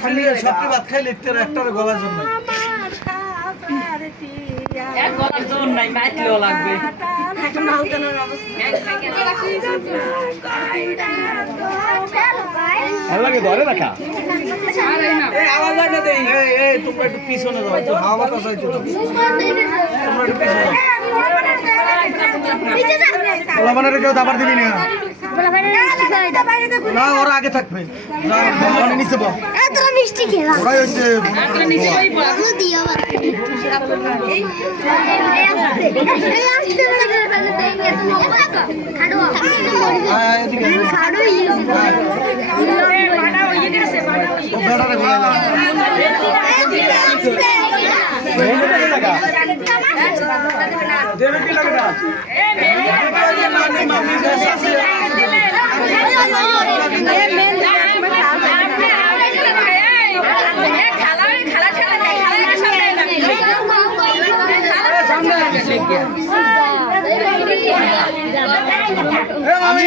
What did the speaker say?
খালি সবটি ভাত খাই লিখতে একটার গলার জন্য গলার জোর নাই মাইকলেও লাগবে ধরে রাখা আওয়াজ আগে দেই এই তোমরা একটু পিছনে যাও একটু হাওয়া বাতাস আইতো তোমরা একটু পিছনে গোলাবানের কেউ দাবার দিবি না না ওরা আগে থাকবে যা নিচে বল তোরা মিষ্টি খেলা ওরাই হচ্ছে আমি